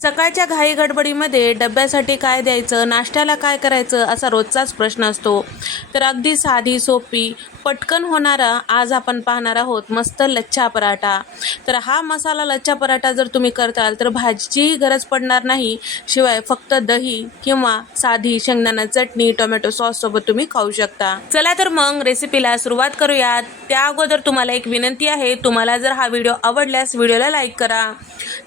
सकाळच्या घाई गडबडीमध्ये डब्यासाठी काय द्यायचं नाश्त्याला काय करायचं असा रोजचाच प्रश्न असतो. तर अगदी साधी सोपी पटकन होणारा आज आपण पाहणार आहोत मस्त लच्छा पराठा. तर हा मसाला लच्छा पराठा जर तुम्ही करताल तर भाजीचीही गरज पडणार नाही. शिवाय फक्त दही किंवा साधी शेंगदाणा चटणी टोमॅटो सॉससोबत तुम्ही खाऊ शकता. चला तर मग रेसिपीला सुरुवात करूयात. त्या अगोदर तुम्हाला एक विनंती आहे तुम्हाला जर हा व्हिडिओ आवडल्यास व्हिडिओला लाईक करा.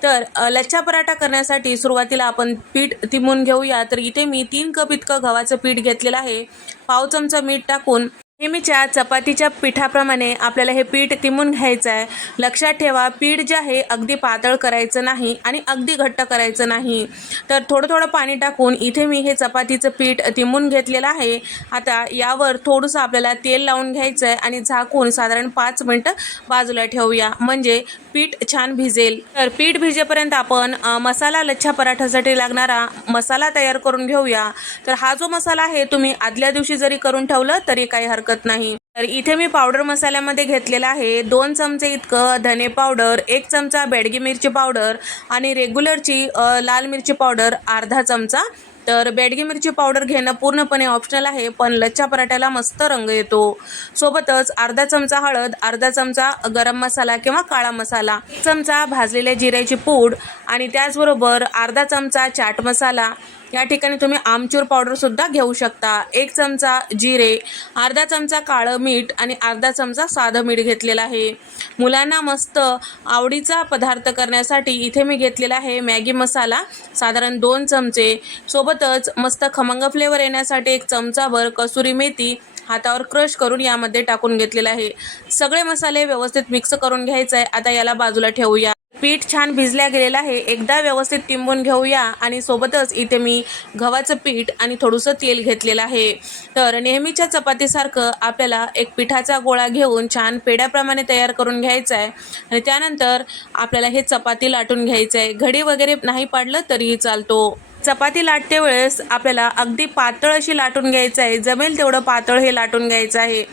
तर लच्छा पराठा करण्यासाठी सुरुवातीला आपण पीठ तिमून घेऊया. तर इथे मी तीन कप इतकं गव्हाचं पीठ घेतलेलं आहे. पाव चमचा मीठ टाकून नेहमीच्या चपातीच्या पिठाप्रमाणे आपल्याला हे पीठ तिमून घ्यायचं आहे. लक्षात ठेवा पीठ जे आहे अगदी पातळ करायचं नाही आणि अगदी घट्ट करायचं नाही. तर थोडं थोडं पाणी टाकून इथे मी हे चपातीचं पीठ तिमून घेतलेलं आहे. आता यावर थोडंसं आपल्याला तेल लावून घ्यायचं आहे आणि झाकून साधारण पाच मिनटं बाजूला ठेवूया. म्हणजे पीठ छान भिजेल. तर पीठ भिजेपर्यंत आपण मसाला लच्छा पराठासाठी लागणारा मसाला तयार करून घेऊया. तर हा जो मसाला आहे तुम्ही आदल्या दिवशी जरी करून ठेवलं तरी काही हरकत नाही. तर इथे मी पावडर मसाल्यामध्ये घेतलेला आहे. दोन चमचे इतकं धने पावडर एक चमचा बेडगी मिरची पावडर आणि रेग्युलरची लाल मिरची पावडर अर्धा चमचा. तर बेडगी मिरची पावडर घेणं पूर्णपणे ऑप्शनल आहे पण लच्छा पराठ्याला मस्त रंग येतो. सोबतच अर्धा चमचा हळद अर्धा चमचा गरम मसाला किंवा काळा मसाला चमचा भाजलेल्या जिऱ्याची पूड आणि त्याचबरोबर अर्धा चमचा चाट मसाला या ठिकाणी तुम्ही आमचूर पावडरसुद्धा घेऊ शकता. एक चमचा जिरे अर्धा चमचा काळं मीठ आणि अर्धा चमचा साधं मीठ घेतलेलं आहे. मुलांना मस्त आवडीचा पदार्थ करण्यासाठी इथे मी घेतलेला आहे मॅगी मसाला साधारण दोन चमचे. सोबतच मस्त खमंग फ्लेवर येण्यासाठी एक चमचाभर कसुरी मेथी हातावर क्रश करून यामध्ये टाकून घेतलेलं आहे. सगळे मसाले व्यवस्थित मिक्स करून घ्यायचं आहे आता याला बाजूला ठेवूया. पीठ छान भिजल्या गेलेलं आहे. एकदा व्यवस्थित टिंबून घेऊया आणि सोबतच इथे मी गव्हाचं पीठ आणि थोडंसं तेल घेतलेलं आहे. तर नेहमीच्या चपातीसारखं आपल्याला एक पिठाचा गोळा घेऊन छान पेड्याप्रमाणे तयार करून घ्यायचा आहे. आणि त्यानंतर आपल्याला हे चपाती लाटून घ्यायचं आहे. घडी वगैरे नाही पाडलं तरीही चालतो. चपाती लाटते वेळेस आपल्याला अगदी पातळ अशी लाटून घ्यायचं आहे. जमेल तेवढं पातळ हे लाटून घ्यायचं आहे.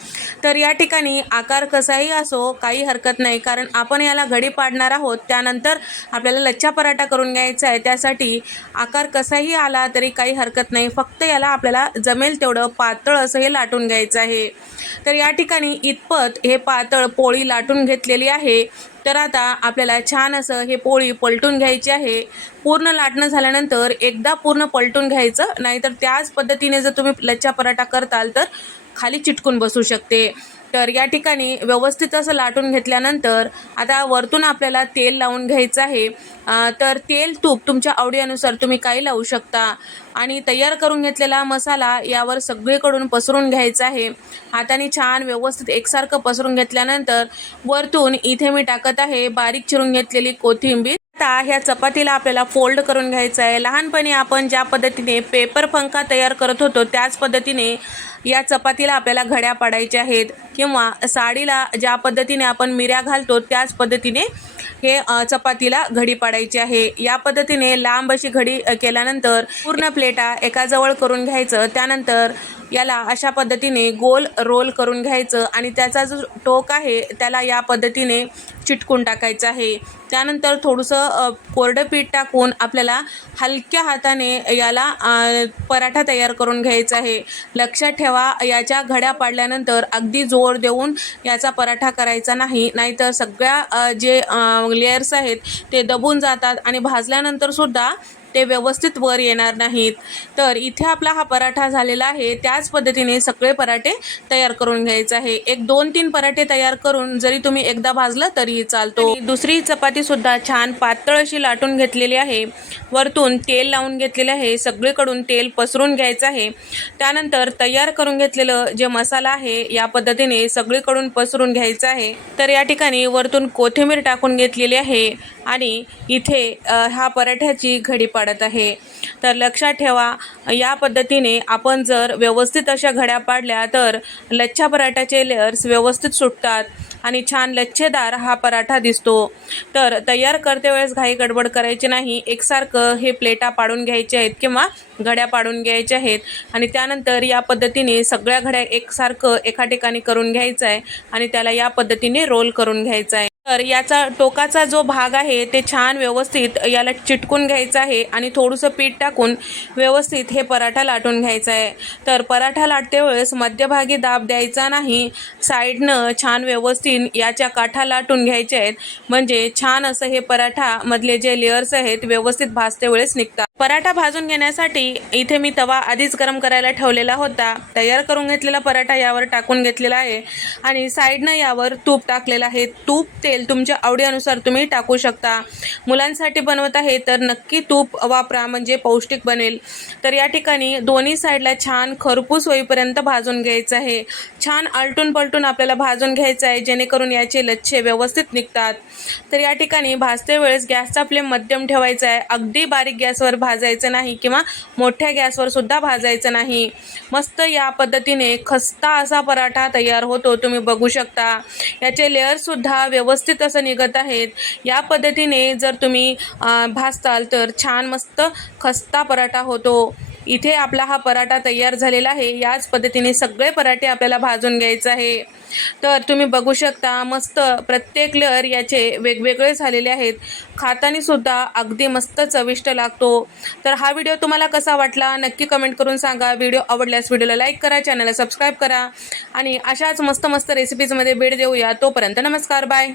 तर या ठिकाणी आकार कसाही असो काही हरकत नाही. कारण आपण याला घडी पाडणार आहोत. त्यानंतर आपल्याला लच्छा पराठा करून घ्यायचा आहे. त्यासाठी आकार कसाही आला तरी काही हरकत नाही. फक्त याला आपल्याला जमेल तेवढं पातळ असं हे लाटून घ्यायचं आहे. तर या ठिकाणी इतपत हे पातळ पोळी लाटून घेतलेली आहे. तर आता आपल्याला छान असं हे पोळी पलटून घ्यायची आहे. पूर्ण लाटणं झाल्यानंतर एकदा पूर्ण पलटून घ्यायचं नाहीतर त्याच पद्धतीने जर तुम्ही लच्छा पराठा करताल तर खाली चिटकून बसू शकते. तर या ठिकाणी व्यवस्थित असं लाटून घेतल्यानंतर आता वरतून आपल्याला तेल लावून घ्यायचं आहे. तर तेल तूप तुमच्या आवडीनुसार तुम्ही काही लावू शकता. आणि तयार करून घेतलेला मसाला यावर सगळीकडून पसरून घ्यायचा आहे. हाताने छान व्यवस्थित एकसारखं पसरून घेतल्यानंतर वरतून इथे मी टाकत आहे बारीक चिरून घेतलेली कोथिंबीर. आता ह्या चपातीला आपल्याला फोल्ड करून घ्यायचं आहे. लहानपणी आपण ज्या पद्धतीने पेपर पंखा तयार करत होतो त्याच पद्धतीने या चपातीला आपल्याला घड्या पाडायच्या आहेत किंवा साडीला ज्या पद्धतीने आपण मिऱ्या घालतो त्याच पद्धतीने हे चपातीला घडी पाडायची आहे. या पद्धतीने लांब अशी घडी केल्यानंतर पूर्ण प्लेटा एकाजवळ करून घ्यायचं. त्यानंतर याला अशा पद्धतीने गोल रोल करून घ्यायचं आणि त्याचा जो टोक आहे त्याला या पद्धतीने चिटकून टाकायचं आहे. त्यानंतर थोडंसं कोरडं पीठ टाकून आपल्याला हलक्या हाताने याला पराठा तयार करून घ्यायचा आहे. लक्षात ठेवा याच्या घड्या पाडल्यानंतर अगदी जोर देऊन याचा पराठा करायचा नाही नाहीतर सगळ्या जे लेयर्स आहेत ते दबून जातात आणि भाजल्यानंतर सुद्धा ते व्यवस्थित वर येणार नाहीत. तर इथे आपला हा पराठा झालेला आहे. त्याच पद्धतीने सगळे पराठे तयार करून घ्यायचे आहे. एक दोन तीन पराठे तयार करून जरी तुम्ही एकदा भाजलं तरीही चालतो. दुसरी चपाती सुद्धा छान पातळ अशी लाटून घेतलेली आहे. वरतून तेल लावून घेतलेले आहे. सगळीकडून तेल पसरून घ्यायचं आहे. त्यानंतर तयार करून घेतलेलं जे मसाला आहे या पद्धतीने सगळीकडून पसरून घ्यायचं आहे. तर या ठिकाणी वरतून कोथिंबीर टाकून घेतलेली आहे. आणि इथे हा ह्या पराठ्याची घडी पाडत आहे. तर लक्षात ठेवा या पद्धतीने आपण जर व्यवस्थित अशा घड्या पाडल्या तर लच्छा पराठ्याचे लेअर्स व्यवस्थित सुटतात आणि छान लच्छेदार हा पराठा दिसतो. तर तयार करते वेळेस घाई गडबड करायची नाही. एकसारखं हे प्लेटा पाडून घ्यायचे आहेत किंवा घड्या पाडून घ्यायच्या आहेत आणि त्यानंतर या पद्धतीने सगळ्या घड्या एकसारखं एका ठिकाणी करून घ्यायचं आहे आणि त्याला या पद्धतीने रोल करून घ्यायचं आहे. तर याचा टोकाचा जो भाग आहे ते छान व्यवस्थित याला चिटकून घ्यायचं आहे आणि थोडंसं पीठ टाकून व्यवस्थित हे पराठा लाटून घ्यायचा आहे. तर पराठा लाटते वेळेस मध्यभागी दाब द्यायचा नाही साईडनं छान व्यवस्थित याच्या काठा लाटून घ्यायच्या आहेत. म्हणजे छान असं हे पराठा मधले जे लेअर्स आहेत व्यवस्थित भाजते वेळेस निघतात. पराठा भाजून घेण्यासाठी इथे मी तवा आधीच गरम करायला ठेवलेला होता. तयार करून घेतलेला पराठा यावर टाकून घेतलेला आहे. आणि साईडनं यावर तूप टाकलेलं आहे. तूप तेल तुमच्या आवडीनुसार तुम्ही टाकू शकता. मुलांसाठी बनवत आहे तर नक्की तूप वापरा म्हणजे पौष्टिक बनेल. तर या ठिकाणी दोन्ही साईडला छान खरपूस होईपर्यंत भाजून घ्यायचं आहे. छान आलटून पलटून आपल्याला भाजून घ्यायचं आहे जेणेकरून याचे लच्छे व्यवस्थित निघतात. तर या ठिकाणी भाजते वेळेस गॅसचा फ्लेम मध्यम ठेवायचा आहे. अगदी बारीक गॅसवर भाजायचं नाही किंवा मोठ्या गॅसवर सुद्धा भाजायचं नाही. मस्त या पद्धतीने खस्ता असा पराठा तयार होतो तुम्ही बघू शकता. याचे लेअरसुद्धा व्यवस्थित असं निघत आहेत. या पद्धतीने जर तुम्ही भाजताल तर छान मस्त खस्ता पराठा होतो. इथे आपला हा पराठा तयार झालेला आहे. याच पद्धतीने सगळे पराठे आपल्याला भाजून घ्यायचं आहे. तर तुम्ही बघू शकता मस्त प्रत्येक लेअर याचे वेगवेगळे झालेले आहेत. खातानीसुद्धा अगदी मस्त चविष्ट लागतो. तर हा व्हिडिओ तुम्हाला कसा वाटला नक्की कमेंट करून सांगा. व्हिडिओ आवडल्यास व्हिडिओला लाईक करा चॅनलला सबस्क्राईब करा. आणि अशाच मस्त मस्त रेसिपीजमध्ये भेट देऊया. तोपर्यंत नमस्कार बाय